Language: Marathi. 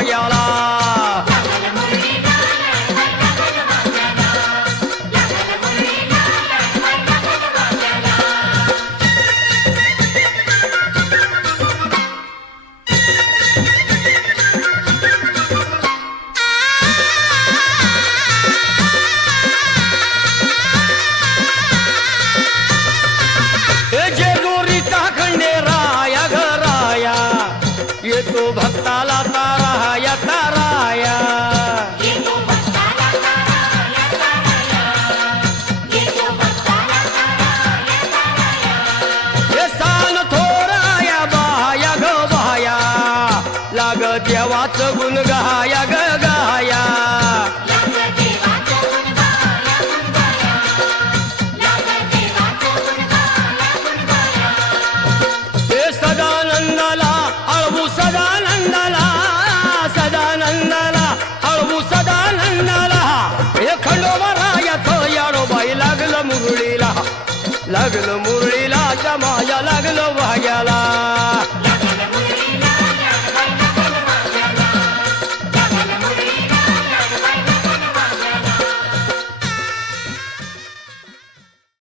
भाग्याला येतो भक्ताला ताराया ताराया हे स्थान थोराया बाया ग बाया लाग देवाचं गुण गाया ग गाया हे सदानंदाला अळवू सदानंदाला सदानंदाला अळवू सदानंदाला हे खंडोबा रायाचं याडोबाई लागलं मुरळीला जमाया लागलं भाग्याला